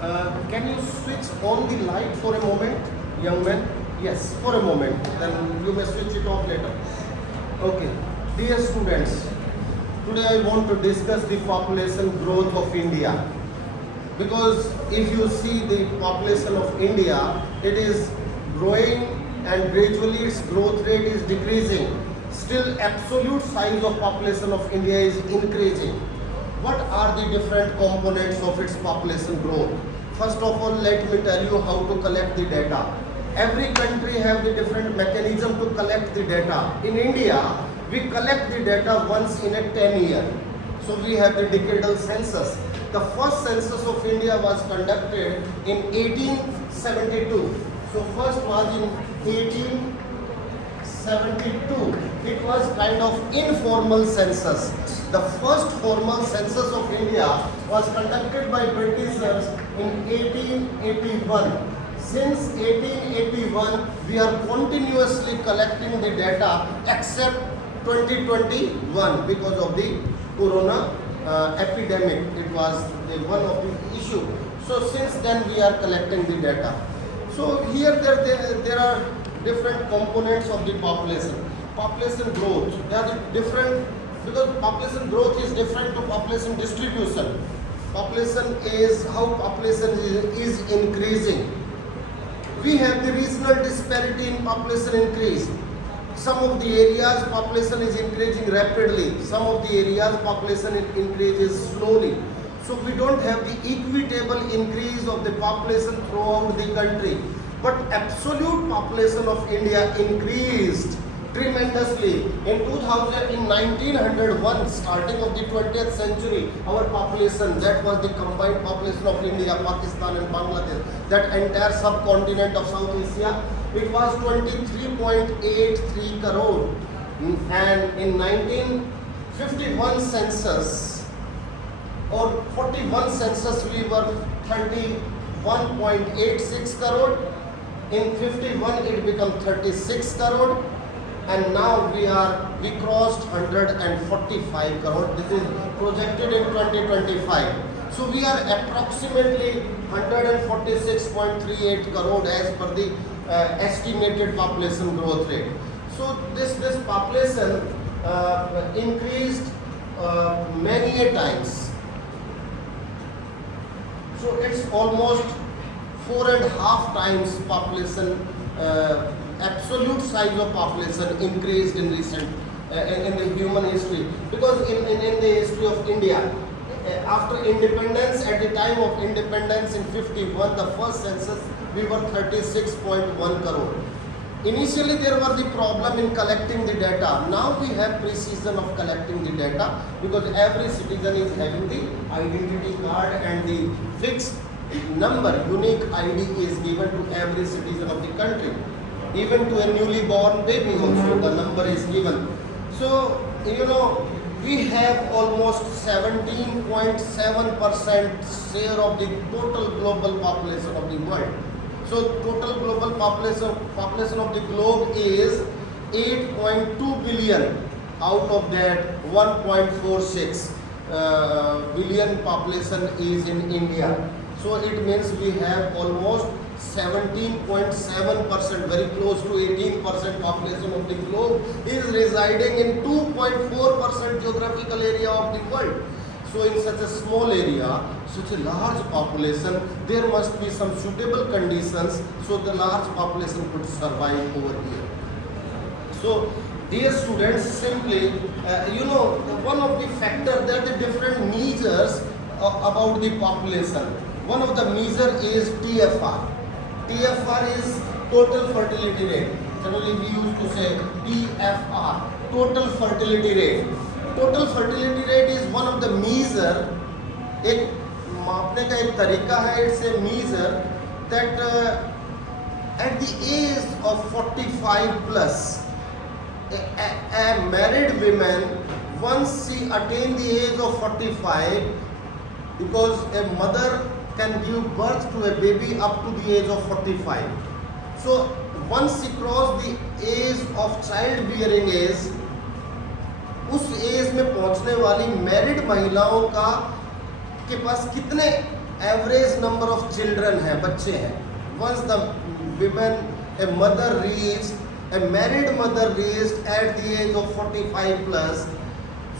Can you switch on the light for a moment, young man? Yes, for a moment. Then you may switch it off later. Okay, dear students, today I want to discuss the population growth of India. Because if you see the population of India, it is growing and gradually its growth rate is decreasing. Still, absolute size of population of India is increasing. What are the different components of its population growth? First of all, let me tell you how to collect the data. Every country have the different mechanism to collect the data. In India, we collect the data once in a 10 year. So we have the decadal census. The first census of India was conducted in 1872. So first was in 1872. It was kind of informal census. The first formal census of India was conducted by Britishers in 1881. Since 1881, we are continuously collecting the data except 2021 because of the corona epidemic. It was one of the issue. So since then we are collecting the data. So here there are different components of the population. Population growth, they are different because population growth is different to population distribution. Population is how population is increasing. We have the regional disparity in population increase. Some of the areas population is increasing rapidly. Some of the areas population increases slowly. So we don't have the equitable increase of the population throughout the country. But absolute population of India increased tremendously. In 1901, starting of the 20th century, our population, that was the combined population of India, Pakistan and Bangladesh, that entire subcontinent of South Asia, it was 23.83 crore. And in 1951 census or 41 census, we were 31.86 crore. In 51 it became 36 crore. And now we crossed 145 crore. This is projected in 2025. So we are approximately 146.38 crore as per the estimated population growth rate. So this population increased many a times. So it's almost 4.5 times population. Absolute size of population increased in recent in the human history, because in the history of India, after independence, at the time of independence in 51, the first census, we were 36.1 crore. Initially there was the problem in collecting the data. Now we have precision of collecting the data because every citizen is having the identity card and the fixed number, unique ID is given to every citizen of the country. Even to a newly born baby also the number is given. So we have almost 17.7% share of the total global population of the world. So total global population of the globe is 8.2 billion. Out of that, 1.46 billion population is in India. So it means we have almost 17.7%, very close to 18% population of the globe is residing in 2.4% geographical area of the world. So in such a small area, such a large population, there must be some suitable conditions so the large population could survive over here. So dear students, simply, one of the factors, there are the different measures about the population. One of the measure is TFR. TFR is total fertility rate. Generally we used to say TFR, total fertility rate. Total fertility rate is one of the measure. एक मापने का एक तरीका है. It's a measure that at the age of 45 plus, a married woman, once she attain the age of 45, because a mother can give birth to a baby up to the age of 45. So once she cross the age of childbearing age, उस as में पहुंचने वाली married महिलाओं का के पास कितने average number of children है, बच्चे हैं. Once the women a mother reach a married mother reached at the age of 45 plus,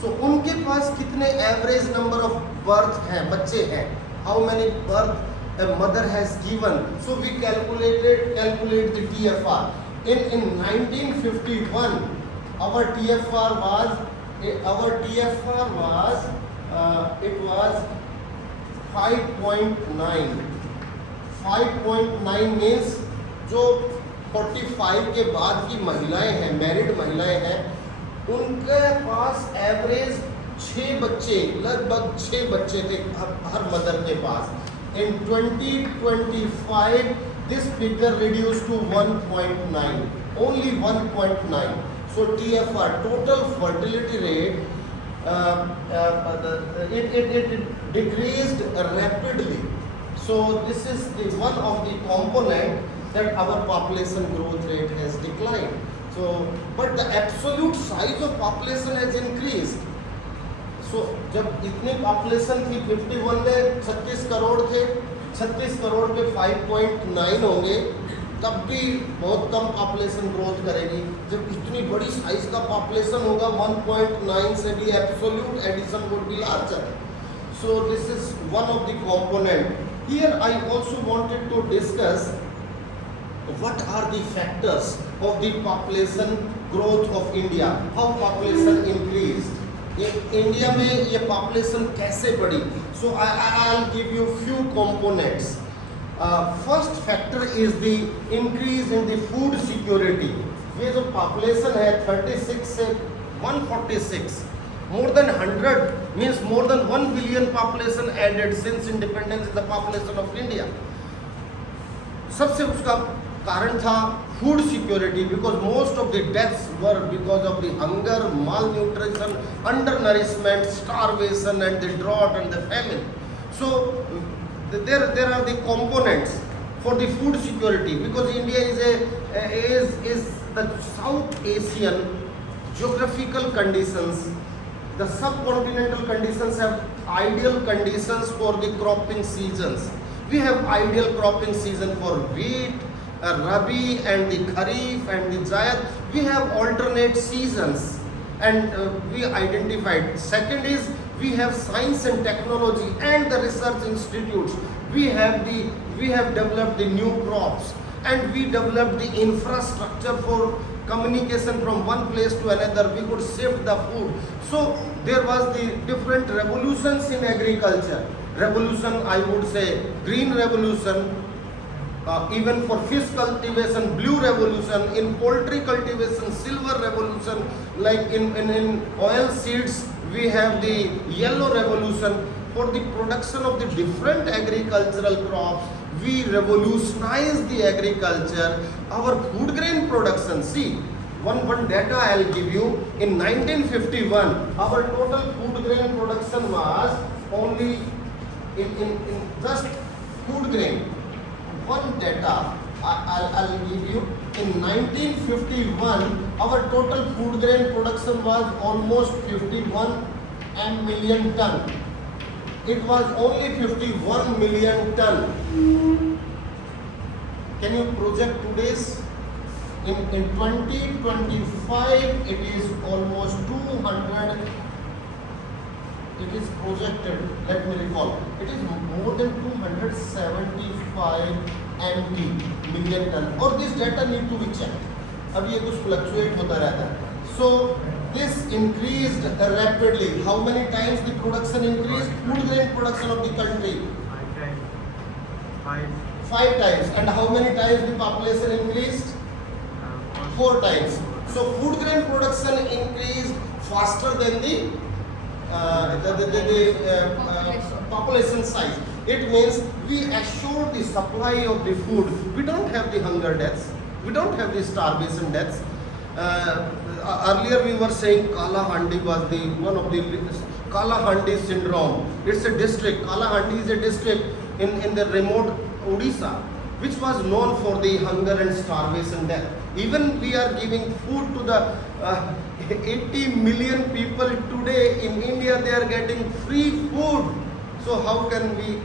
so उनके पास कितने एवरेज नंबर ऑफ बर्थ हैं, बच्चे हैं, how many birth a mother has given. So we calculate the TFR. In 1951, our TFR was it was 5.9. 5.9 means जो 45 के बाद की महिलाएं हैं, मैरिड महिलाएं हैं, उनके पास एवरेज 6 बच्चे, लगभग 6 बच्चे थे हर मदर के पास. In 2025, this figure reduced to 1.9, only 1.9. So TFR, total fertility rate, it decreased rapidly. So this is one of the component that our population growth rate has declined. So, but the absolute size of population has increased. So, जब इतनी population थी 51 में 36 करोड़ थे, 36 करोड़ पे 5.9 होंगे, तब भी बहुत कम पॉपुलेशन ग्रोथ करेगी. जब इतनी बड़ी साइज का पॉपुलेशन होगा 1.9 से भी absolute addition would be larger. So this is one of the component. Here I also wanted to discuss what are the factors of the population growth of India, how population increased. India में ये population कैसे बढ़ी. So I will give you few components. First factor is the increase in the food security. ये जो population है 36 से 146, more than 100 means more than 1 billion population added since independence in the population of India. सबसे उसका कारण था food security, because most of the deaths were because of the hunger, malnutrition, undernourishment, starvation and the drought and the famine. So there are the components for the food security, because India is the South Asian geographical conditions. The subcontinental conditions have ideal conditions for the cropping seasons. We have ideal cropping season for wheat, Rabi and the Kharif and the Zaid. We have alternate seasons, and we identified. Second is we have science and technology and the research institutes. We have developed the new crops, and we developed the infrastructure for communication from one place to another. We could shift the food. So there was the different revolutions in agriculture. Revolution, I would say, green revolution. Even for fish cultivation, blue revolution. In poultry cultivation, silver revolution. Like in oil seeds, we have the yellow revolution. For the production of the different agricultural crops, we revolutionize the agriculture. Our food grain production, see, one data I'll give you. In 1951, our total food grain production was only in just food grain. One data I'll give you. In 1951, our total food grain production was almost 51 million ton. It was only 51 million ton. Can you project today's? In 2025, it is almost 200. It is projected, let me recall, it is more than 275 million ton. और this data need to be checked. अब ये कुछ fluctuate होता रहता है. So this increased rapidly. How many times the production increased? Food grain production of the country. 5 times. And how many times the population increased? 4 times. So food grain production increased faster than the population size. It means we assure the supply of the food. We don't have the hunger deaths. We don't have the starvation deaths. Earlier we were saying Kalahandi was the one of the Kalahandi syndrome. It's a district. Kalahandi is a district in the remote Odisha, which was known for the hunger and starvation death. Even we are giving food to the 80 million people today in India. They are getting free food So how can we,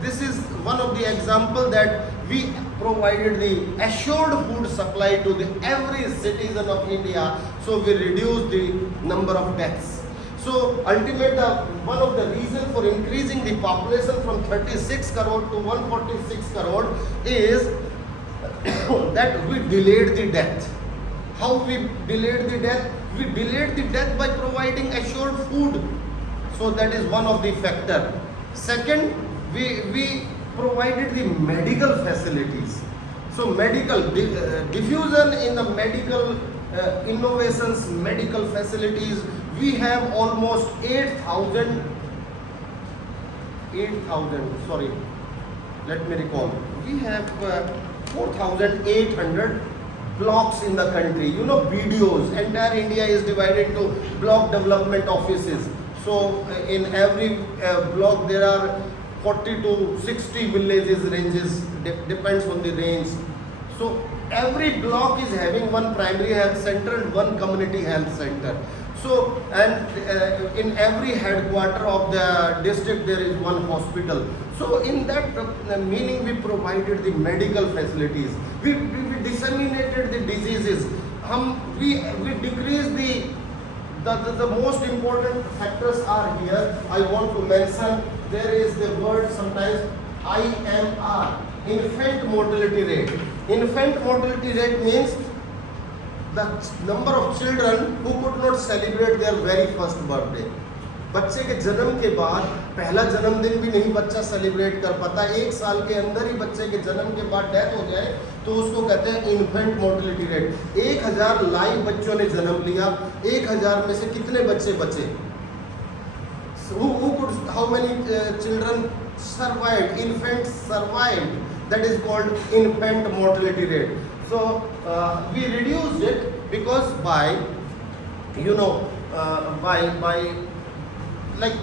this is one of the example that we provided the assured food supply to the every citizen of India, so we reduce the number of deaths. So ultimately one of the reason for increasing the population from 36 crore to 146 crore is that we delayed the death. How we delayed the death? We delayed the death by providing assured food. So that is one of the factor. Second, we provided the medical facilities. So medical diffusion in the medical innovations, medical facilities. We have almost 8,000. Sorry, let me recall. We have 4,800 blocks in the country. You know, BDOs. Entire India is divided into block development offices. So in every block there are 40 to 60 villages ranges, depends on the range. So every block is having one primary health center and one community health center. So and in every headquarter of the district there is one hospital. So in that meaning we provided the medical facilities. We disseminated the diseases. We decreased the most important factors are here. I want to mention, there is the word sometimes IMR, infant mortality rate. Infant mortality rate means the number of children who could not celebrate their very first birthday. बच्चे के जन्म के बाद पहला जन्मदिन भी नहीं बच्चा सेलिब्रेट कर पाता, 1 साल के अंदर ही बच्चे के जन्म के बाद डेथ हो जाए तो उसको कहते हैं इन्फेंट मोर्टेलिटी रेट। 1000 लाइव बच्चों ने जन्म लिया, 1000 में से कितने बच्चे बचे? How many children survived? Infants survived. That is called infant mortality rate. So we reduced it because by like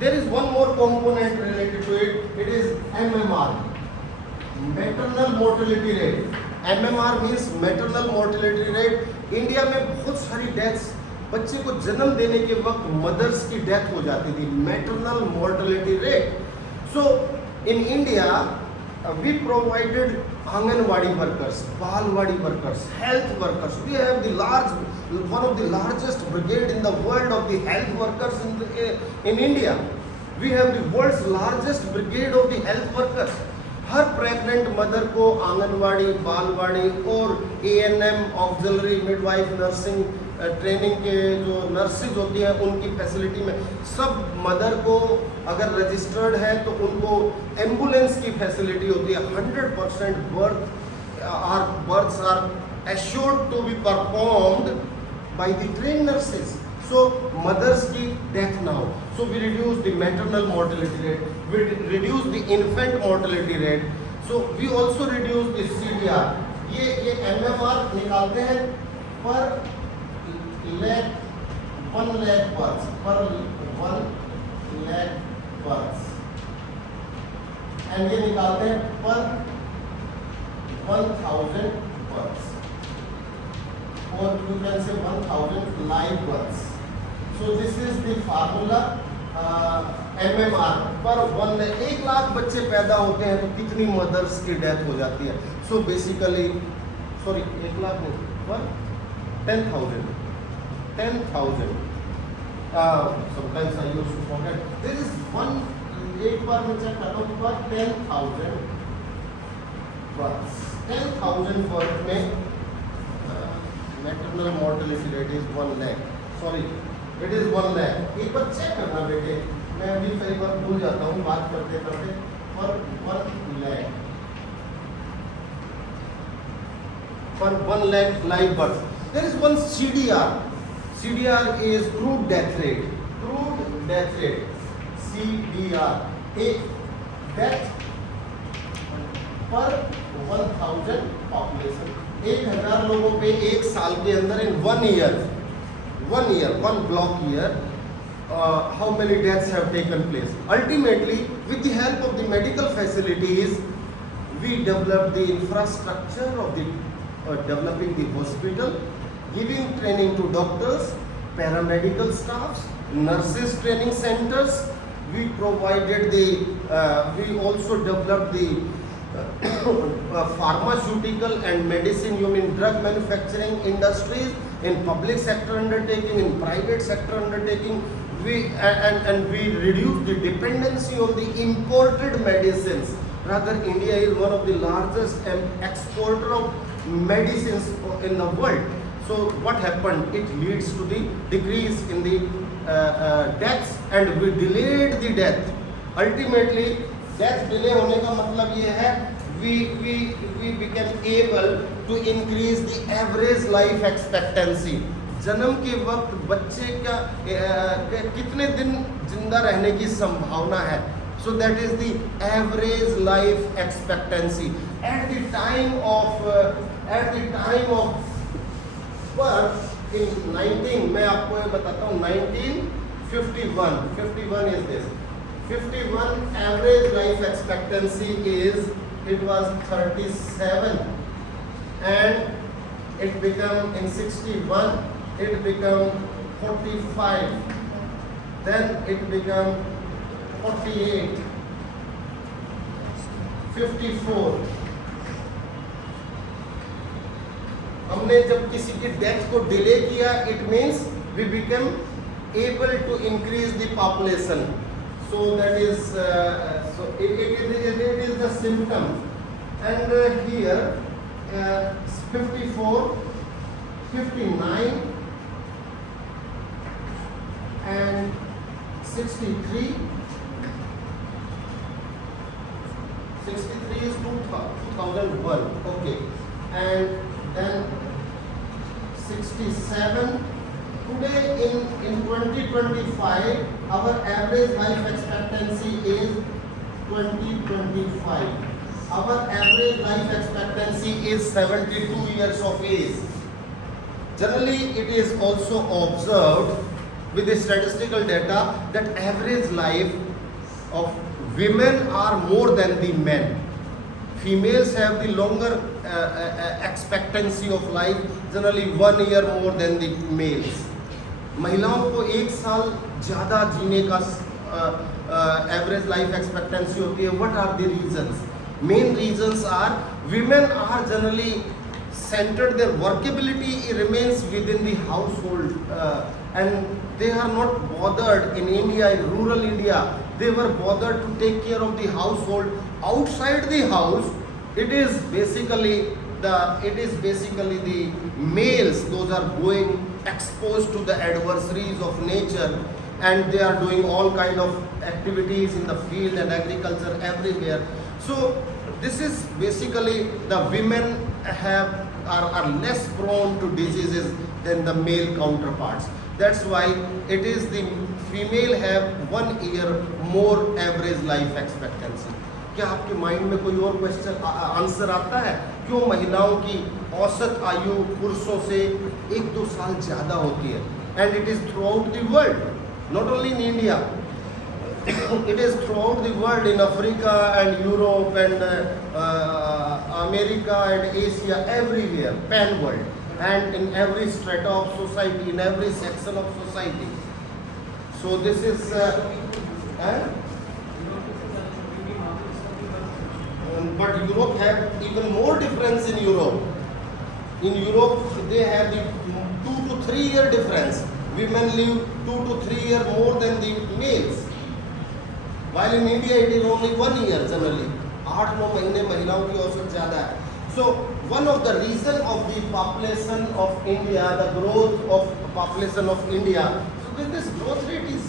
there is one more component related to it. It is MMR, maternal mortality rate. MMR means maternal mortality rate. India में बहुत सारी deaths बच्चे को जन्म देने के वक्त mother's की डेथ हो जाती थी, maternal mortality rate. So in India we provided Anganwadi workers, Balwadi workers, health workers. We have one of the largest brigade in the world of the health workers in India. We have the world's largest brigade of the health workers. Her pregnant mother को आंगनवाड़ी, बालवाड़ी और ANM, auxiliary, midwife, nursing training के जो nurses होती हैं उनकी facility में सब mother को अगर रजिस्टर्ड है तो उनको एम्बुलेंस की फैसिलिटी होती है. 100% births are assured to be performed by the trained nurses. So mothers की death now. So we reduce the maternal mortality rate. We reduce the infant mortality rate. So we also reduce the CDR. ये MMR निकालते हैं पर lakh 1 lakh births per 1 lakh births. And ये निकालते हैं पर 1000 births. Or you can say 1000 live births. So this is the formula. MMR पर 1 लाख बच्चे पैदा होते हैं तो कितनी मदर्स की डेथ हो जाती है. सो बेसिकली 1 लाख नहीं पर 10,000. Sometimes I used to forget. There is एक बार मैं चेक करता हूँ पर 10,000 births. 10,000 birth में maternal mortality rate is 1 lakh. Sorry, it is 1 lakh. एक बार चेक करना बेटे, मैं अभी कई बार भूल जाता हूँ बात करते करते. पर 1 lakh live birth. There is one CDR. CDR is crude death rate. CDR. एक death पर 1000 population. 1000 लोगों पे 1 साल के अंदर in 1 year, 1 block year, how many deaths have taken place. Ultimately, with the help of the medical facilities, we developed the infrastructure of the developing the hospital, giving training to doctors, paramedical staffs, nurses training centers, we provided the, we also developed the pharmaceutical and medicine, you mean drug manufacturing industries, in public sector undertaking, in private sector undertaking. We we reduced the dependency on the imported medicines. Rather, India is one of the largest exporter of medicines in the world. So what happened? It leads to the decrease in the deaths, and we delayed the death. Ultimately, death delay होने का मतलब ये है we became able to increase the average life expectancy. जन्म के वक्त बच्चे का कितने दिन जिंदा रहने की संभावना है. So that is the average life expectancy at the time of birth in 19. मैं आपको ये बताता हूँ 1951. 51 is this. 51 average life expectancy is, it was 37, and it became in 61. It became 45. Then it became 48, 54. हमने जब किसी की डेथ को डिले किया, it means we became able to increase the population. So that is so it is the symptom. And here 54, 59 and 63. 63 is 2001, okay, and then 67. Today in 2025, our average life expectancy is 2025. Our average life expectancy is 72 years of age. Generally, it is also observed with the statistical data that average life of women are more than the men. Females have the longer expectancy of life, generally 1 year more than the males. महिलाओं को 1 साल ज़्यादा जीने का average life expectancy होती है. What are the reasons? Main reasons are women are generally centered, their workability remains within the household, and they are not bothered in India, in rural India. They were bothered to take care of the household. Outside the house, it is basically the males. Those are going exposed to the adversaries of nature, and they are doing all kind of activities in the field and agriculture everywhere. So this is basically the women are less prone to diseases than the male counterparts. That's why it is the female have 1 year more average life expectancy. क्या आपके mind में कोई और question answer आता है क्यों महिलाओं की औसत आयु पुरुषों से 1-2 साल ज़्यादा होती है? And it is through out the world, not only in India. It is throughout the world, in Africa and Europe and America and Asia, everywhere, pan world, and in every strata of society, in every section of society. So this is but Europe have even more difference in Europe. In Europe, they have the 2 to 3 year difference. Women live 2 to 3 year more than the males. While in India it is only 1 year generally. 8-9 महीने महिलाओं की औसत ज़्यादा है. So one of the reason of the population of India, the growth of population of India, so this growth rate is,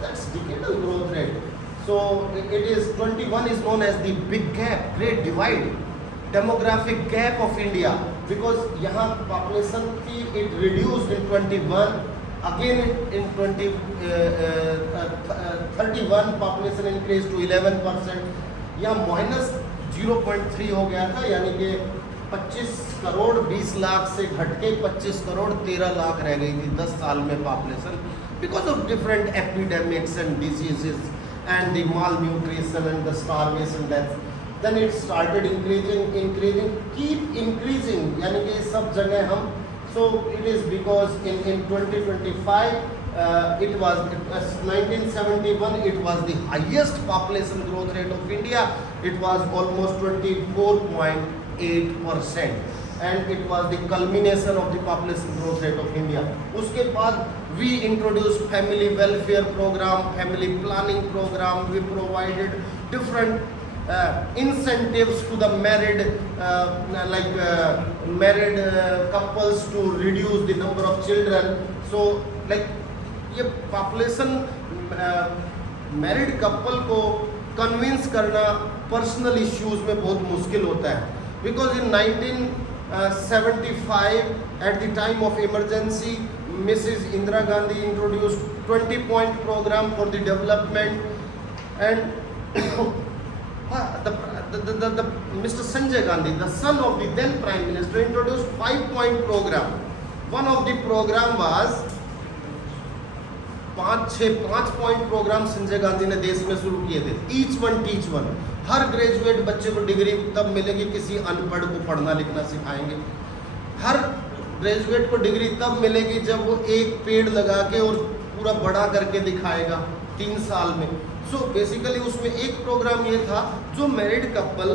that's decadal growth rate. So it is 21 is known as the big gap, great divide, demographic gap of India, because यहाँ population थी, it reduced in 21. Again in 31 population increased to 11%. या -0.3 हो गया था, यानी कि 25 करोड़ 20 लाख से घट के 25 करोड़ 13 लाख रह गई थी 10 साल में population, because of different epidemics and diseases and the malnutrition and the starvation death. Then it started increasing, keep increasing, यानी कि सब जगह हम. So it is because in 2025 it was 1971 it was the highest population growth rate of India. It was almost 24.8%, and it was the culmination of the population growth rate of India. उसके बाद we introduced family welfare program, family planning program. We provided different incentives to the married couples to reduce the number of children. So like ये population married couple को convince करना personal issues में बहुत मुश्किल होता है, because in 1975 at the time of emergency Mrs Indira Gandhi introduced 20-point program for the development, and Mr. Sanjay Gandhi, the son of the then Prime Minister, introduced 5-point program. One of the program was 5 programme Sanjay Gandhi ने देश में शुरू किए थे. Each one teach one. हर graduate बच्चे को degree तब मिलेगी किसी अनपढ़ को पढ़ना लिखना सिखाएंगे. हर ग्रेजुएट को डिग्री तब मिलेगी जब वो एक पेड़ लगा के और पूरा बड़ा करके दिखाएगा 3 साल में. सो बेसिकली उसमें एक प्रोग्राम ये था जो married couple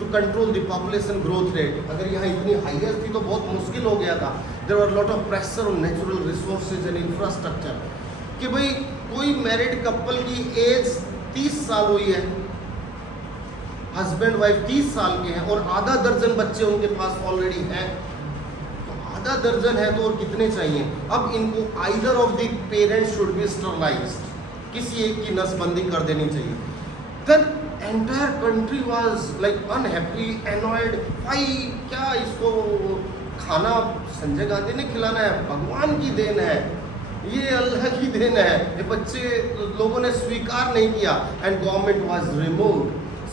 to control the population growth rate. अगर यहाँ इतनी हाईएस्ट थी तो बहुत मुश्किल हो गया था. There were lot of pressure on natural resources and infrastructure कि भाई कोई मैरिड कपल की एज 30 साल हुई है, हस्बैंड वाइफ 30 साल के हैं और आधा दर्जन बच्चे उनके पास ऑलरेडी हैं, तो आधा दर्जन है तो और कितने चाहिए. अब इनको either of the parents should be sterilised, किसी एक की नसबंदी कर देनी चाहिए. Then entire country was like unhappy, annoyed. भाई क्या इसको खाना संजय गांधी ने खिलाना है? भगवान की देन है, ये अल्लाह की देन है. ये बच्चे लोगों ने स्वीकार नहीं किया एंड गवर्नमेंट वाज रिमूव्ड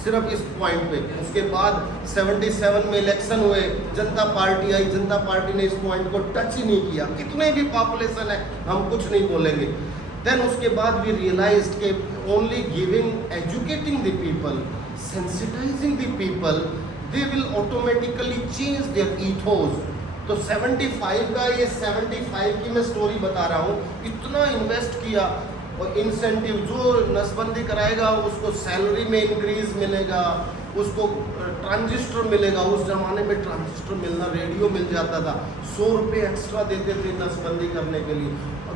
सिर्फ इस पॉइंट पे. उसके बाद 77 में इलेक्शन हुए, जनता पार्टी आई, जनता पार्टी ने इस पॉइंट को टच ही नहीं किया. कितने भी पॉपुलेशन है हम कुछ नहीं बोलेंगे. देन उसके बाद वी रियलाइज्ड कि only giving, educating the people, sensitising the people, they will automatically change their ethos. तो 75 का ये 75 की मैं स्टोरी बता रहा हूँ. इतना इन्वेस्ट किया और इंसेंटिव, जो नसबंदी कराएगा उसको सैलरी में इंक्रीज मिलेगा, उसको ट्रांजिस्टर मिलेगा. उस जमाने में ट्रांजिस्टर मिलना, रेडियो मिल जाता था. 100 रुपये एक्स्ट्रा देते थे नसबंदी करने के लिए.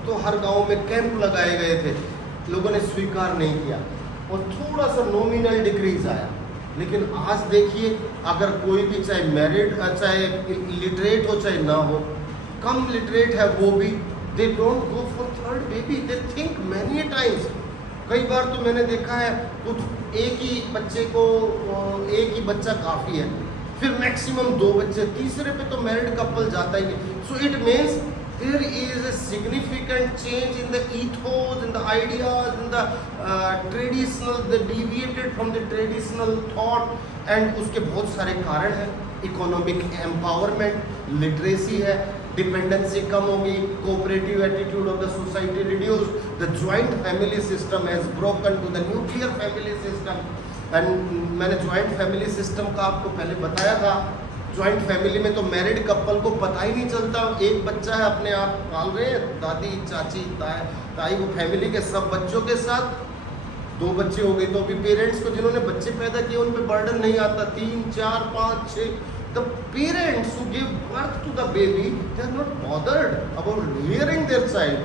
तो हर गांव में कैंप लगाए गए थे. लोगों ने स्वीकार नहीं किया और थोड़ा सा नॉमिनल डिक्रीज आया. लेकिन आज देखिए, अगर कोई भी चाहे मैरिड, चाहे लिटरेट हो चाहे ना हो, कम लिटरेट है वो भी, they don't go for third baby. They think many times. कई बार तो मैंने देखा है कुछ एक ही बच्चे को, एक ही बच्चा काफ़ी है, फिर मैक्सिमम 2 बच्चे, तीसरे पे तो मैरिड कपल जाता ही नहीं. So it means there is a significant change in the ethos, in the ideas, in the traditional, the deviated from the traditional thought. and उसके बहुत सारे कारण हैं. इकोनॉमिक एम्पावरमेंट, लिटरेसी है, डिपेंडेंसी कम होगी, cooperative attitude of the society reduce, the joint family system has broken to the nuclear family system. And मैंने joint family system का आपको पहले बताया था. जॉइंट फैमिली में तो मैरिड कपल को पता ही नहीं चलता, एक बच्चा है अपने आप पाल रहे हैं, दादी चाची ताई वो फैमिली के सब बच्चों के साथ. 2 बच्चे हो गए तो अभी पेरेंट्स को जिन्होंने बच्चे पैदा किए उन पे बर्डन नहीं आता. 3, 4, 5, 6. The parents who give birth to the baby, they are not bothered about rearing their child.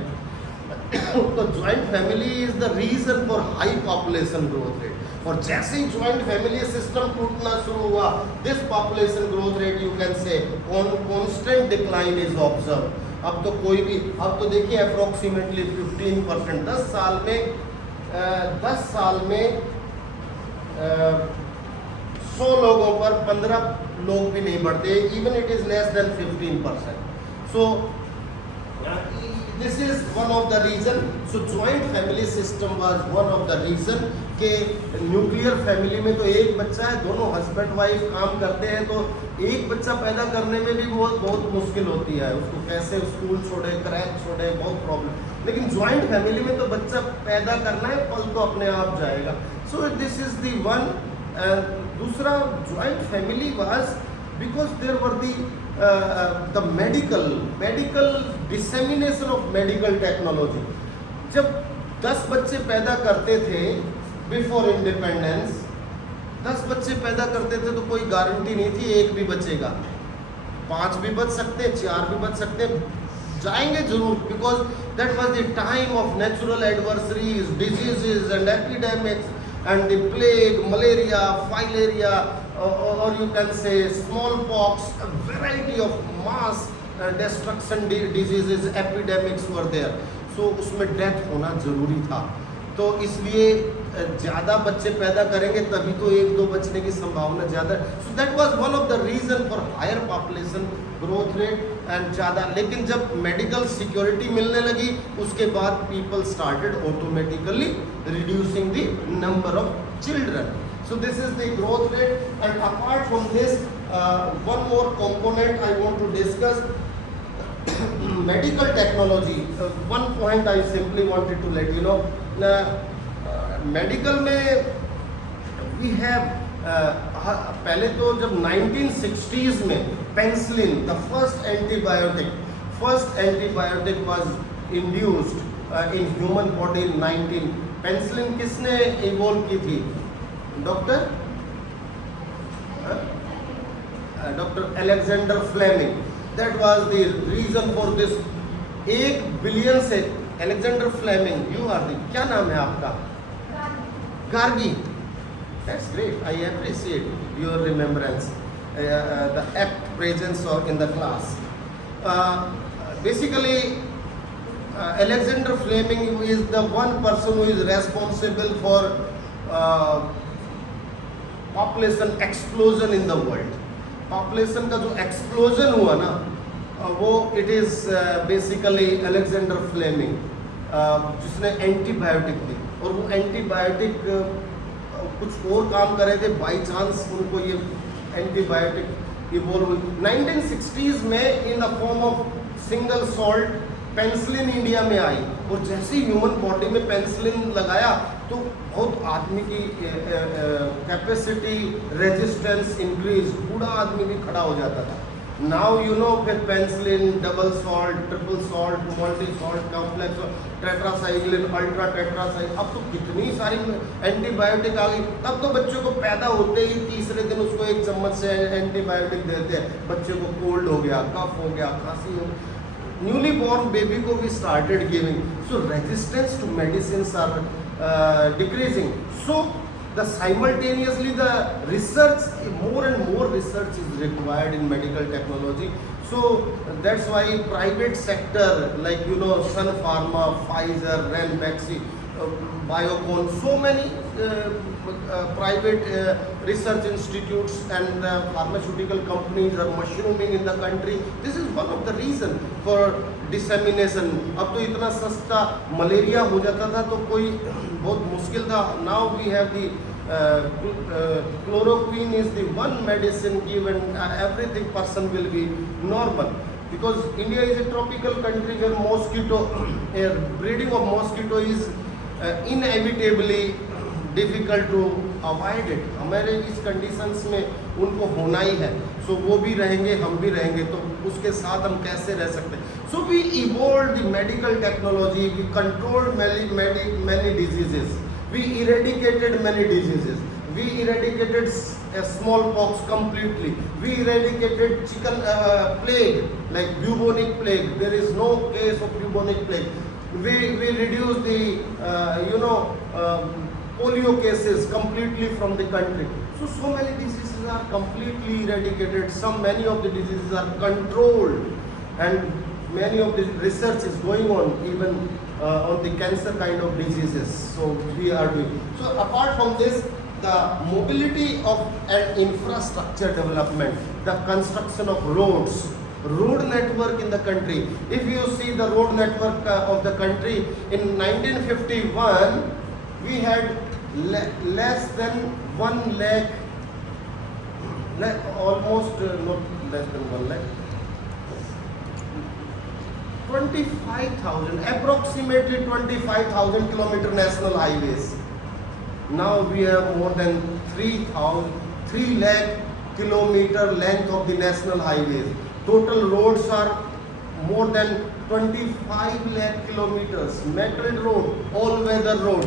तो joint family is the reason for high population growth rate. और जैसे ही ज्वाइंट फैमिली सिस्टम टूटना शुरू हुआ, this population growth rate you can say constant decline is observe. अब तो कोई भी, अब तो देखिए अप्रोक्सीमेटली 15%. 10 साल में 100 लोगों पर 15 लोग भी नहीं बढ़ते. Even it is less than 15%. So this is one of the reason. So joint family system was one of the reason कि न्यूक्लियर फैमिली में तो एक बच्चा है, दोनों हस्बैंड वाइफ काम करते हैं, तो एक बच्चा पैदा करने में भी बहुत मुश्किल होती है. उसको कैसे स्कूल छोड़े, क्रैच छोड़े, बहुत प्रॉब्लम. लेकिन जॉइंट फैमिली में तो बच्चा पैदा करना है, पल तो अपने आप जाएगा. So this is the one. दूसरा, joint family was because there were the the medical dissemination of medical technology. जब 10 बच्चे पैदा करते थे बिफोर इंडिपेंडेंस, 10 बच्चे पैदा करते थे तो कोई गारंटी नहीं थी एक भी बचेगा, 5 भी बच सकते, 4 भी बच सकते, जाएंगे जरूर, because that was the time of natural adversaries, diseases and epidemics and the plague, malaria, filaria, or you can say smallpox, a variety of mass destruction diseases, epidemics were there. So उसमें death होना जरूरी था, तो इसलिए ज़्यादा बच्चे पैदा करेंगे तभी तो 1-2 बचने की संभावना ज़्यादा है. So that was one of the reason for higher population growth rate and ज़्यादा. लेकिन जब मेडिकल सिक्योरिटी मिलने लगी उसके बाद people started automatically reducing the number of children. So this is the growth rate, and apart from this, one more component I want to discuss, medical technology. One point I simply wanted to let you know. Medical में we have पहले तो जब 1960s में penicillin, the first antibiotic was induced in human body in 19. Penicillin किसने evolve की थी? Doctor Alexander Fleming. That was the reason for this. 1 billion से Alexander Fleming, you are the, क्या नाम है आपका? Gargi. That's great. I appreciate your remembrance, the apt presence in the class. Basically, Alexander Fleming is the one person who is responsible for population explosion in the world. Population का जो explosion हुआ ना, वो it is basically Alexander Fleming, जिसने antibiotic दी. और वो antibiotic कुछ और काम कर रहे थे, बाई चांस उनको ये एंटीबायोटिक इवॉल्व हुई 1960s में in the form of single salt. Penicillin India में आई, और जैसे ही ह्यूमन बॉडी में पेनिसिलिन लगाया तो बहुत आदमी की कैपेसिटी, रेजिस्टेंस इंक्रीज, बूढ़ा आदमी भी खड़ा हो जाता था. नाउ यू नो, फिर penicillin, double salt, triple salt, multi salt, complex, tetracycline, ultra tetracycline, अब तो कितनी सारी एंटीबायोटिक आ गई. तब तो बच्चों को पैदा होते ही तीसरे दिन उसको 1 चम्मच से एंटीबायोटिक देते हैं. बच्चे को कोल्ड हो गया, कफ हो गया, खांसी हो गई, न्यूली बॉर्न बेबी को भी started giving. So resistance to medicine are decreasing. So the simultaneously the research, more and more research is required in medical technology. So that's why private sector like Sun Pharma, Pfizer, Ranbaxy, Biocon, so many private research institutes and pharmaceutical companies are mushrooming in the country. This is one of the reason for dissemination. अब तो इतना सस्ता malaria हो जाता था तो कोई बहुत मुश्किल था. Now we have the chloroquine is the one medicine given, everything person will be normal, because India is a tropical country where mosquito breeding of mosquito is inevitably difficult to avoid it. हमारे इस conditions में उनको होना ही है, सो वो भी रहेंगे, हम भी रहेंगे, तो उसके साथ हम कैसे रह सकते हैं. So we evolve the medical technology, we controlled many diseases, we eradicated many diseases, we eradicated smallpox completely, we eradicated chicken plague like bubonic plague. There is no case of bubonic plague. We reduced the polio cases completely from the country. So many diseases are completely eradicated. Many of the diseases are controlled, and many of the research is going on even on the cancer kind of diseases. So we are doing. So apart from this, the mobility of and infrastructure development, the construction of roads, road network in the country. If you see the road network of the country in 1951, we had less than 1 lakh, almost not less than 1 lakh, 25,000, approximately 25,000 kilometer national highways. Now we have more than 3 lakh kilometer length of the national highways. Total roads are more than 25 lakh kilometers. Metro road, all-weather road.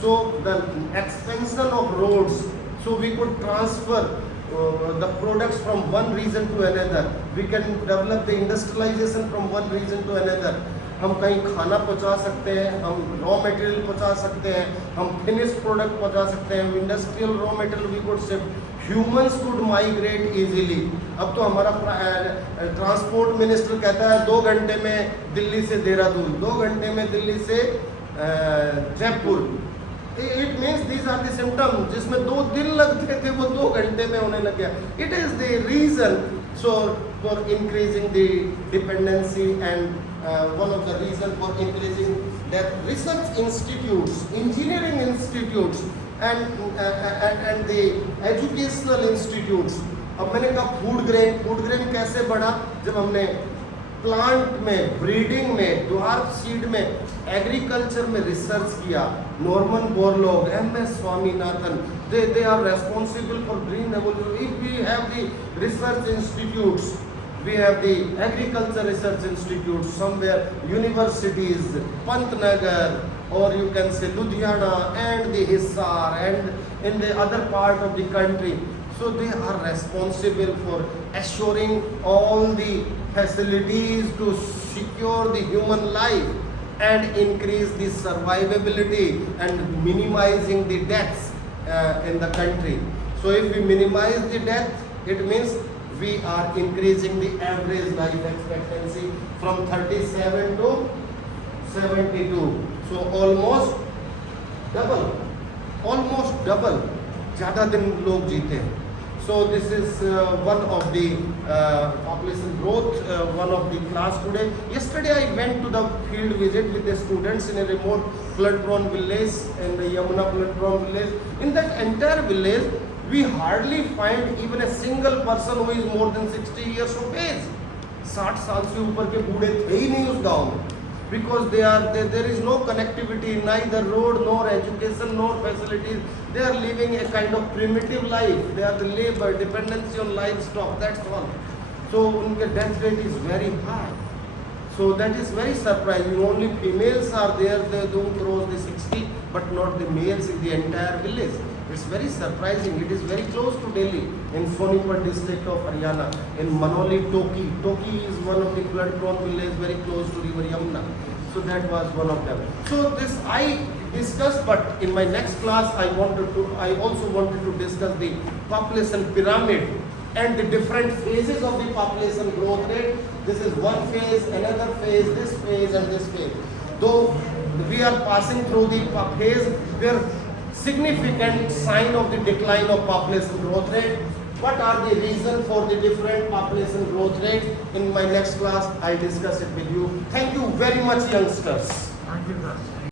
So the expansion of roads, so we could transfer the products from one region to another. We can develop the industrialization from one region to another. हम कहीं खाना पहुंचा सकते हैं, हम raw material पहुंचा सकते हैं, हम फिनिश्ड प्रोडक्ट पहुंचा सकते हैं, industrial raw material we could shift, humans could migrate easily. अब तो हमारा ट्रांसपोर्ट मिनिस्टर कहता है 2 घंटे में दिल्ली से देहरादून, 2 घंटे में दिल्ली से Jaipur. It means these are the symptoms. जिसमें 2 दिन लगते थे वो 2 घंटे में होने लग गया. It is the reason so for increasing the dependency and one of the reason for increasing that research institutes, engineering institutes and the educational institutes. अब मैंने कहा फूड ग्रेन कैसे बढ़ा? जब हमने प्लांट में, ब्रीडिंग में, ड्वार्फ सीड में, एग्रीकल्चर में रिसर्च किया. Norman Borlaug, MS Swaminathan, they are responsible for green revolution. If we have the research institutes, we have the agriculture research institutes somewhere, universities, Pantnagar, or you can say Ludhiana and the Hisar and in the other part of the country. So they are responsible for assuring all the facilities to secure the human life and increase the survivability and minimizing the deaths in the country. So if we minimize the death, it means we are increasing the average life expectancy from 37 to 72. So almost double. ज़्यादा दिन लोग जीते हैं. So this is one of the population growth, one of the class today. Yesterday I went to the field visit with the students in a remote flood-prone village, in the Yamuna flood-prone village. In that entire village, we hardly find even a single person who is more than 60 years of age. 60 साल से ऊपर के बूढ़े थे ही नहीं उस गांव में. Because there is no connectivity, neither road nor education nor facilities. They are living a kind of primitive life. They are the labor, dependency on livestock, that's all. So unke death rate is very high. So that is very surprising. Only females are there, they don't cross the 60, but not the males in the entire village. It's very surprising. It is very close to Delhi, in Sonipat district of Haryana, in Manoli, Toki. Toki is one of the flood-prone villages very close to river Yamuna. So that was one of them. So this I discussed, but in my next class I also wanted to discuss the population pyramid and the different phases of the population growth rate. This is one phase, another phase, this phase and this phase. Though we are passing through the phase where significant sign of the decline of population growth rate. What are the reasons for the different population growth rate? In my next class, I discuss it with you. Thank you very much, youngsters. Thank you, sir.